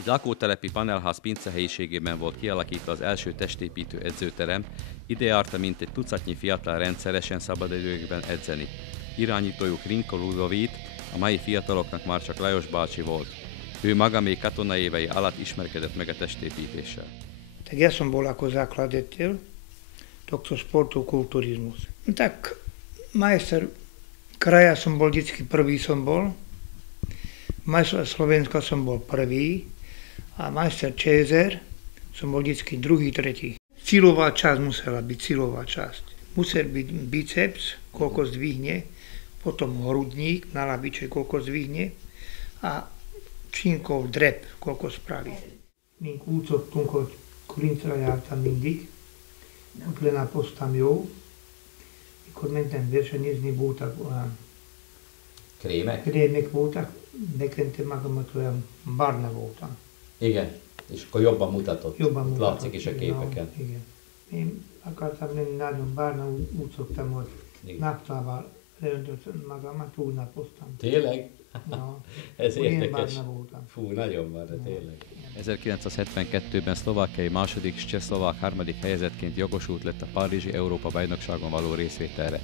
Egy lakótelepi panelház pincehelyiségében volt kialakítva az első testépítő edzőterem, ide járta mintegy tucatnyi fiatal rendszeresen szabadidőkben edzeni. Irányítójuk Rinko Ludovít, a mai fiataloknak már csak Lajos bácsi volt. Ő maga még katonai évei alatt ismerkedett meg a testépítéssel. Tak ja som bol ako zakladateľ tohto sportu kulturizmus. Tak majster kraja som bol vždycky prvý som bol, majster Slovenska som bol prvý a majster ČSR som bol vždycky druhý, tretí. Silová časť musela byť, silová časť. Musel byť biceps, koľko zdvihne, potom hrudník na laviče, koľko zdvihne a csinkov drep, koľko spraví. Mink úcottunk, hogy Kulincra jártam mindig, ott lenapoztam jó. Mikor mentem versenyezni, voltak olyan krémek voltak, bekentem magamat, olyan barna voltam. Igen, és akkor jobban mutatott. Látszik is a igen, képeken. Igen. Én akartam lenni nagyon barna, úgy szoktam, hogy naptával leöntött magamat, úgy napoztam. Tényleg? Ja. Ez érdekes. Barna voltam. Fú, nagyon barna, tényleg. 1972-ben szlovákiai második és csehszlovák harmadik helyezettként jogosult lett a Párizsi Európa-bajnokságon való részvételre.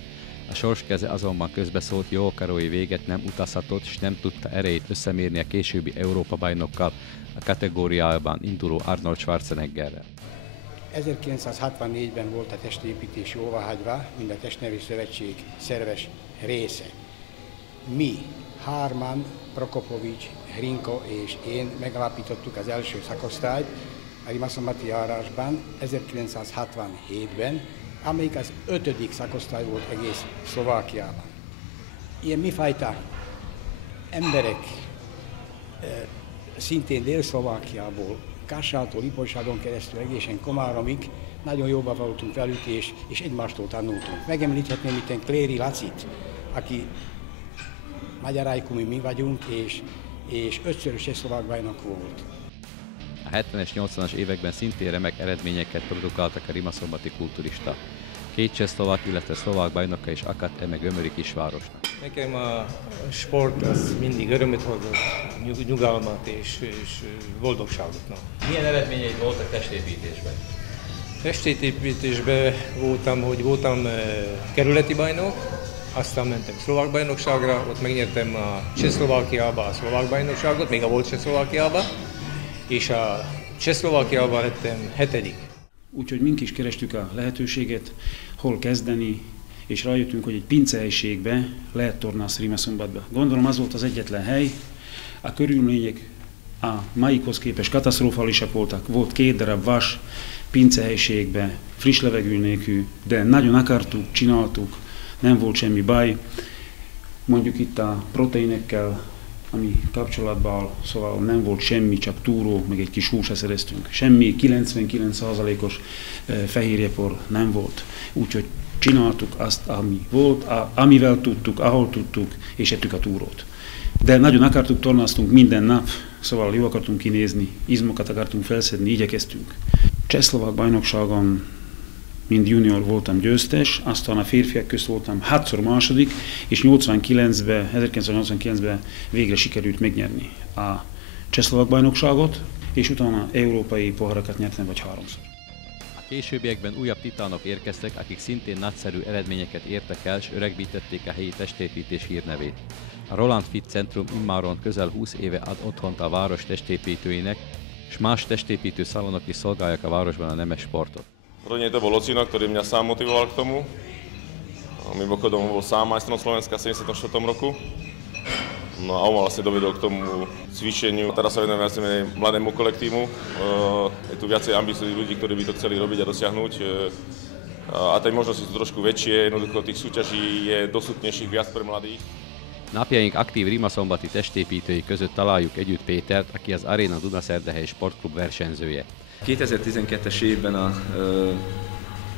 A sors keze azonban közbeszólt, jó akarói véget nem utazhatott, és nem tudta erejét összemérni a későbbi Európa-bajnokkal a kategóriában induló Arnold Schwarzeneggerrel. 1964-ben volt a testépítés jóváhagyva, mint a Testnevi Szövetség szerves része. Mi, hárman, Prokopovics, Hrinko és én megalapítottuk az első szakosztályt a Rimaszombati járásban 1967-ben, amelyik az 5. szakosztály volt egész Szlovákiában. Ilyen mifajta emberek szintén Dél-Szlovákiából, Kassától, Lipóságon keresztül egészen Komáromig nagyon jóban voltunk velük, és egymástól tanultunk. Megemlíthetném itten Kléri Lacit, aki magyarájkumi mi vagyunk, és 5-szörös csehszlovák bajnok volt. A 70-es, 80-as években szintén remek eredményeket produkáltak a rimaszombati kulturista. Két csehszlovák, illetve szlovák bajnoka is akadt meg Gömöri kisvárosnak. Nekem a sport az mindig örömöt hozott, nyugalmat és boldogságot. Milyen eredményeid voltak testépítésben? Testépítésben voltam kerületi bajnok, aztán mentem szlovák bajnokságra, ott megnyertem a Csehszlovákiába a szlovák bajnokságot, még a volt Csehszlovákiába, és a Csehszlovákiában lettem 7. Úgyhogy mink is kerestük a lehetőséget, hol kezdeni, és rájöttünk, hogy egy pincehelyiségbe lehet tornászni Rimaszombatba. Gondolom az volt az egyetlen hely, a körülmények a maikhoz képest katasztrofálisak voltak, volt 2 darab vas pincehelyiségbe, friss levegő nélkül, de nagyon akartuk, csináltuk, nem volt semmi baj. Mondjuk itt a proteinekkel, ami kapcsolatban, szóval nem volt semmi, csak túró, meg egy kis húsra szereztünk. Semmi 99%-os fehérjepor nem volt. Úgyhogy csináltuk azt, ami volt, amivel tudtuk, ahol tudtuk, és ettük a túrót. De nagyon akartuk, tornáztunk minden nap, szóval jó akartunk kinézni, izmokat akartunk felszedni, igyekeztünk. Csehszlovák bajnokságon mint junior voltam győztes, aztán a férfiak közt voltam 6-szor második, és 1989-ben végre sikerült megnyerni a csehszlovák bajnokságot, és utána európai poharakat nyertem vagy 3-szor. A későbbiekben újabb titánok érkeztek, akik szintén nagyszerű eredményeket értek el, és öregbítették a helyi testépítés hírnevét. A Roland Fit Centrum immáron közel 20 éve ad otthont a város testépítőinek, és más testépítő szalonok is szolgálják a városban a nemes sportot. Rodine to bol ocino, ktorý mňa sám motivoval k tomu. Mimochodom bol sám majstrom Slovenska v 74. roku. No a on vlastne dovedol k tomu cvičeniu. Teraz sa venujem viac mladému kolektívu. Je tu viacej ambícií ľudí, ktorí by to chceli robiť a dosiahnuť. A tie možnosti sú trošku väčšie, jednoducho tých súťaží je dostupnejších viac pre mladých. Napjaink aktív rimaszombati testépítői között találjuk együtt Pétert, aki az Arena Dunaszerdehely Sportklub versenyzője. 2012-es évben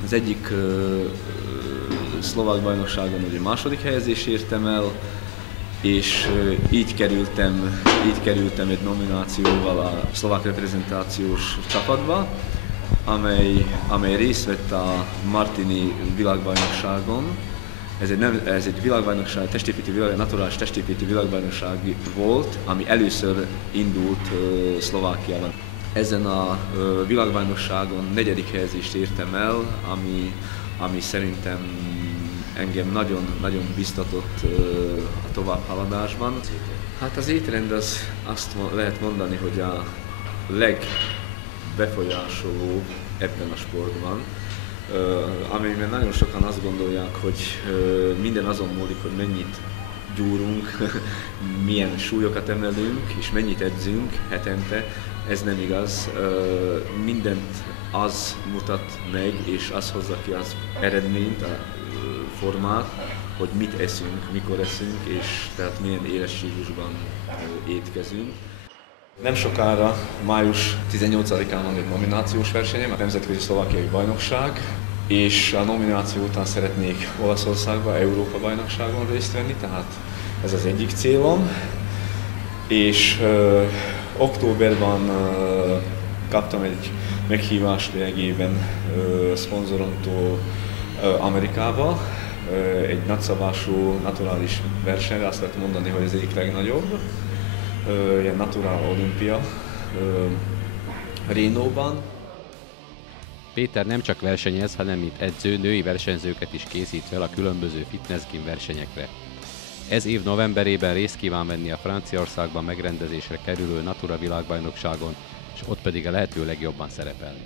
az egyik szlovák bajnokságon ugye második helyezést értem el, és így kerültem egy nominációval a szlovák reprezentációs csapatba, amely részt vett a Martini világbajnokságon, Ez egy világbajnokság, naturális testépítő világbajnokság volt, ami először indult Szlovákiában. Ezen a világbajnokságon 4. helyezést értem el, ami szerintem engem nagyon biztatott a továbbhaladásban. Hát az étrend azt lehet mondani, hogy a legbefolyásoló ebben a sportban, amiben nagyon sokan azt gondolják, hogy minden azon múlik, hogy mennyit gyúrunk, milyen súlyokat emelünk és mennyit edzünk hetente. Ez nem igaz. Mindent az mutat meg és az hozza ki az eredményt, a formát, hogy mit eszünk, mikor eszünk, és tehát milyen érességűsben étkezünk. Nem sokára, május 18-án van egy nominációs versenyem, a Nemzetközi Szlovákiai Bajnokság, és a nomináció után szeretnék Olaszországba, Európa bajnokságon részt venni, tehát ez az egyik célom. És októberben kaptam egy meghívást lényegében szponzoromtól Amerikába, egy nagyszabású naturális versenyre, azt lehet mondani, hogy ez egyik legnagyobb, ilyen Natural Olimpia Rénóban. Péter nem csak versenyez, hanem mint edző női versenyzőket is készít fel a különböző fitness gym versenyekre. Ez év novemberében részt kíván venni a Franciaországban megrendezésre kerülő Natura világbajnokságon, és ott pedig a lehető legjobban szerepelni.